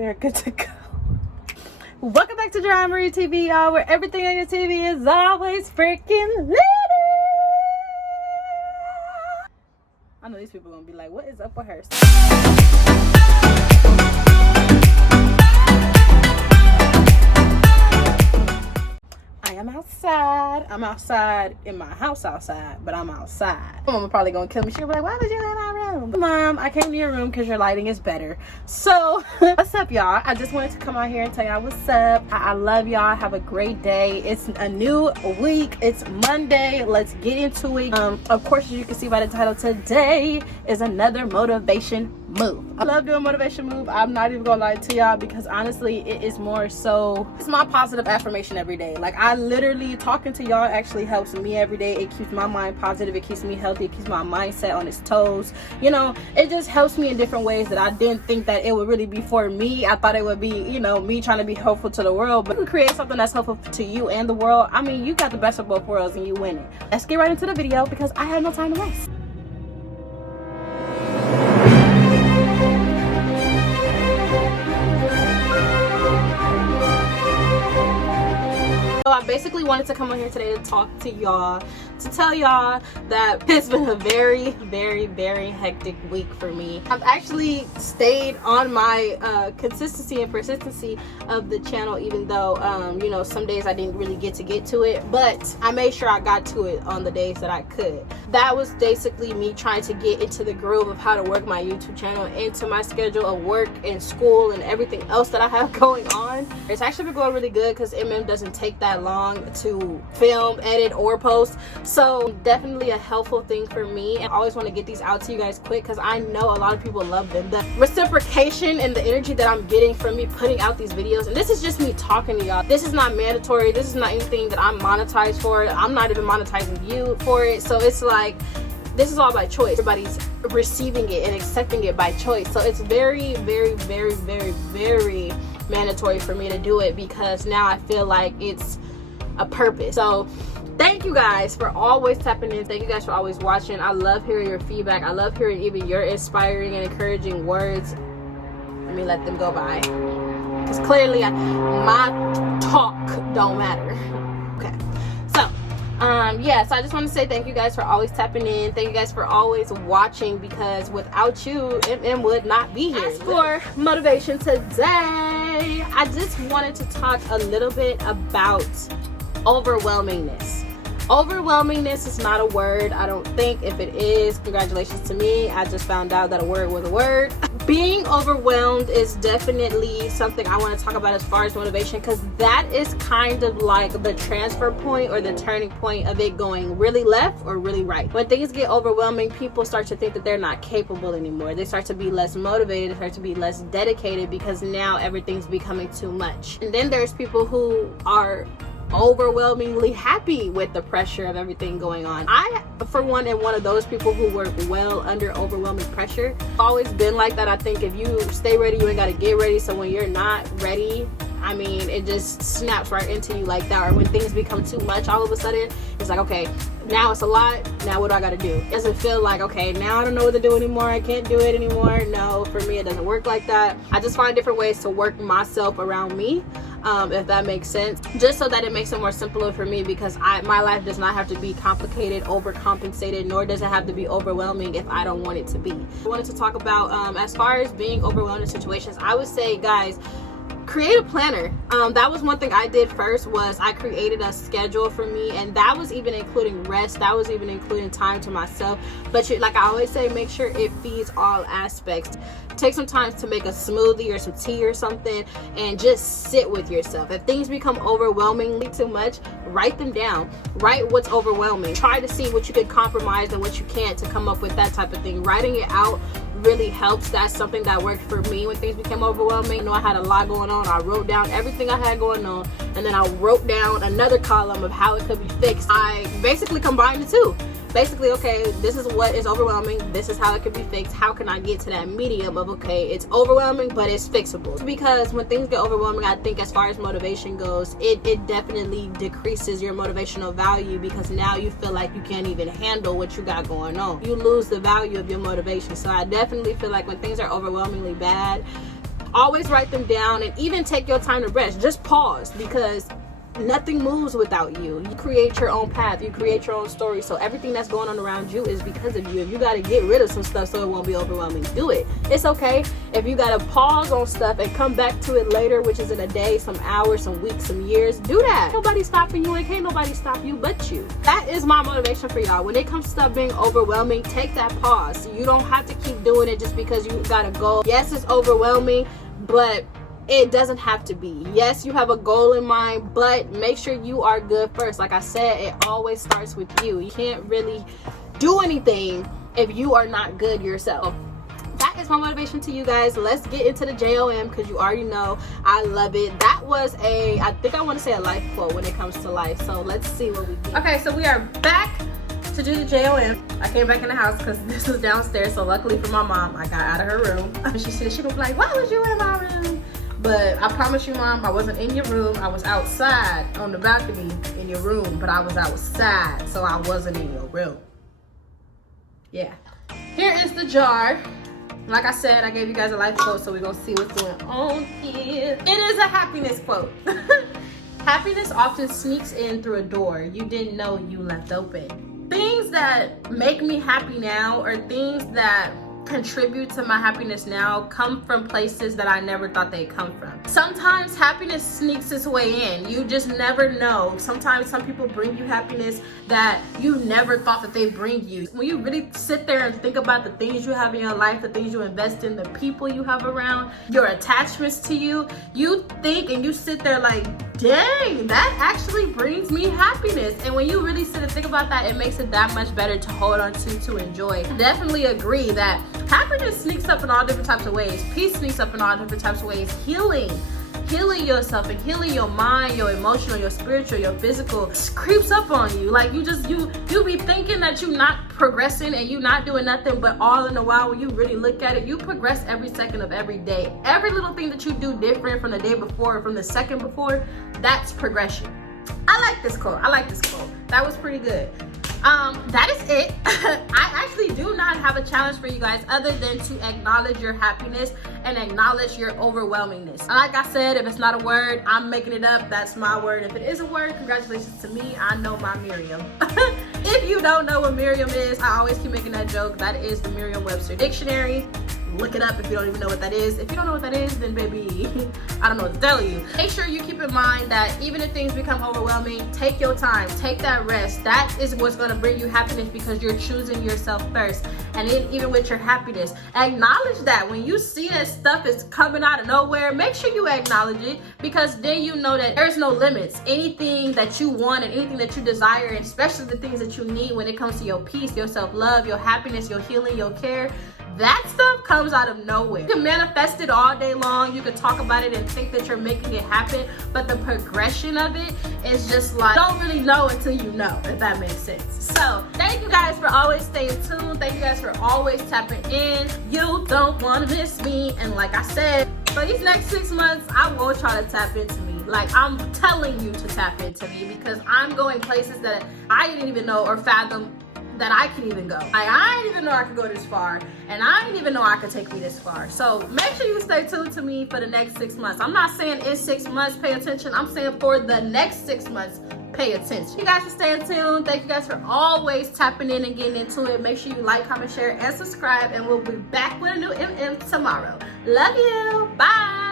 We're good to go. Welcome back to JerriahMarieeTv, y'all, where everything on your TV is always freaking lit. I know these people are gonna be like, what is up with her? I am outside. I'm outside in my house outside, but I'm outside. My mama probably gonna kill me. She'll be like, why was you in my room? Mom, I came to your room because your lighting is better. So, what's up, y'all? I just wanted to come out here and tell y'all what's up. I love y'all. Have a great day. It's a new week. It's Monday. Let's get into it. Of course, as you can see by the title, today is another motivation move. I love doing motivation move. I'm not even gonna lie to y'all, because honestly it is more so, it's my positive affirmation every day. Like, I literally, talking to y'all actually helps me every day. It keeps my mind positive, it keeps me healthy, it keeps my mindset on its toes. You know, it just helps me in different ways that I didn't think that it would really be for me. I thought it would be, you know, me trying to be helpful to the world, but to create something that's helpful to you and the world. I mean, you got the best of both worlds and you win it. Let's get right into the video because I have no time to waste. So I basically wanted to come on here today to talk to y'all, to tell y'all that it's been a very, very, very hectic week for me. I've actually stayed on my consistency and persistency of the channel, even though, you know, some days I didn't really get to it, but I made sure I got to it on the days that I could. That was basically me trying to get into the groove of how to work my YouTube channel into my schedule of work and school and everything else that I have going on. It's actually been going really good because MM doesn't take that long to film, edit, or post. So definitely a helpful thing for me, and I always want to get these out to you guys quick because I know a lot of people love them. The reciprocation and the energy that I'm getting from me putting out these videos, and this is just me talking to y'all. This is not mandatory. This is not anything that I'm monetized for. I'm not even monetizing you for it. So it's like, this is all by choice. Everybody's receiving it and accepting it by choice. So it's very, very, very, very, very mandatory for me to do it because now I feel like it's a purpose. So thank you guys for always tapping in. Thank you guys for always watching. I love hearing your feedback. I love hearing even your inspiring and encouraging words. Let me let them go by because clearly my talk don't matter. Okay, so yeah, so I just want to say thank you guys for always tapping in. Thank you guys for always watching, because without you, MM would not be here. As for motivation today, I just wanted to talk a little bit about overwhelmingness. Overwhelmingness is not a word, I don't think. If it is, congratulations to me. I just found out that a word was a word. Being overwhelmed is definitely something I want to talk about as far as motivation, because that is kind of like the transfer point or the turning point of it going really left or really right. When things get overwhelming, people start to think that they're not capable anymore. They start to be less motivated, they start to be less dedicated, because now everything's becoming too much. And then there's people who are overwhelmingly happy with the pressure of everything going on. I, for one, am one of those people who work well under overwhelming pressure. I've always been like that. I think if you stay ready, you ain't got to get ready. So when you're not ready, I mean, it just snaps right into you like that. Or when things become too much all of a sudden, it's like, okay, now it's a lot. Now what do I got to do? It doesn't feel like, okay, now I don't know what to do anymore. I can't do it anymore. No, for me, it doesn't work like that. I just find different ways to work myself around me, if that makes sense, just so that it makes it more simpler for me, because my life does not have to be complicated, overcompensated, nor does it have to be overwhelming if I don't want it to be. I wanted to talk about, as far as being overwhelmed in situations, I would say, guys, create a planner. That was one thing I did first, was I created a schedule for me, and that was even including rest, that was even including time to myself. But like I always say, make sure it feeds all aspects. Take some time to make a smoothie or some tea or something and just sit with yourself. If things become overwhelmingly too much, write them down. Write what's overwhelming. Try to see what you can compromise and what you can't to come up with that type of thing. Writing it out really helps. That's something that worked for me when things became overwhelming. You know, I had a lot going on. I wrote down everything I had going on, and then I wrote down another column of how it could be fixed. I basically combined the two. Basically, okay, this is what is overwhelming, this is how it could be fixed. How can I get to that medium of, okay, it's overwhelming but it's fixable? Because when things get overwhelming, I think as far as motivation goes, it definitely decreases your motivational value, because now you feel like you can't even handle what you got going on. You lose the value of your motivation. So I definitely feel like when things are overwhelmingly bad, always write them down, and even take your time to rest. Just pause, because nothing moves without you. You create your own path, you create your own story. So everything that's going on around you is because of you. If you got to get rid of some stuff so it won't be overwhelming, do it. It's okay. If you got to pause on stuff and come back to it later, which is in a day, some hours, some weeks, some years, do that. Nobody's stopping you, and can't nobody stop you but you. That is my motivation for y'all. When it comes to stuff being overwhelming, take that pause. You don't have to keep doing it just because you got a goal. Yes, it's overwhelming, but it doesn't have to be. Yes, you have a goal in mind, but make sure you are good first. Like I said, it always starts with you. You can't really do anything if you are not good yourself. That is my motivation to you guys. Let's get into the JOM, because you already know I love it. That was I think I want to say a life quote when it comes to life. So let's see what we get. Okay, so we are back to do the JOM. I came back in the house because this was downstairs. So luckily for my mom, I got out of her room. She said she was like, "Why was you in my room?" But I promise you, Mom, I wasn't in your room. I was outside on the balcony in your room, but I was outside, so I wasn't in your room. Yeah. Here is the jar. Like I said, I gave you guys a life quote, so we're going to see what's going on here. It is a happiness quote. Happiness often sneaks in through a door you didn't know you left open. Things that make me happy now, or things that contribute to my happiness now, come from places that I never thought they'd come from. Sometimes happiness sneaks its way in. You just never know. Sometimes some people bring you happiness that you never thought that they bring you. When you really sit there and think about the things you have in your life, the things you invest in, the people you have around, your attachments to you, you think and you sit there like, dang, that actually brings me happiness. And when you really sit and think about that, it makes it that much better to hold on to enjoy. Definitely agree that happiness sneaks up in all different types of ways. Peace sneaks up in all different types of ways. Healing yourself and healing your mind, your emotional, your spiritual, your physical creeps up on you. Like you be thinking that you're not progressing and you're not doing nothing, but all in a while when you really look at it, you progress every second of every day. Every little thing that you do different from the day before or from the second before, that's progression. I like this quote. That was pretty good. That is it. I actually do not have a challenge for you guys other than to acknowledge your happiness and acknowledge your overwhelmingness. Like I said, if it's not a word, I'm making it up. That's my word. If it is a word, congratulations to me. I know my Miriam. If you don't know what Miriam is, I always keep making that joke. That is the Merriam-Webster dictionary. Look it up if you don't even know what that is. If you don't know what that is, then baby, I don't know what to tell you. Make sure you keep in mind that even if things become overwhelming, take your time, take that rest. That is what's going to bring you happiness, because you're choosing yourself first. And then even with your happiness, acknowledge that when you see that stuff is coming out of nowhere, make sure you acknowledge it, because then you know that there's no limits. Anything that you want and anything that you desire, and especially the things that you need when it comes to your peace, your self-love, your happiness, your healing, your care, that stuff comes out of nowhere. You can manifest it all day long. You can talk about it and think that you're making it happen, but the progression of it is just like, don't really know until you know, if that makes sense. So thank you guys for always staying tuned. Thank you guys for always tapping in. You don't want to miss me. And like I said, for these next 6 months, I want y'all to tap into me. Like, I'm telling you to tap into me, because I'm going places that I didn't even know or fathom that I could even go. I didn't even know I could go this far, and I didn't even know I could take me this far. So make sure you stay tuned to me for the next 6 months. I'm not saying in 6 months, pay attention. I'm saying for the next 6 months, pay attention. You guys are staying tuned. Thank you guys for always tapping in and getting into it. Make sure you like, comment, share, and subscribe, and we'll be back with a new MM tomorrow. Love you. Bye.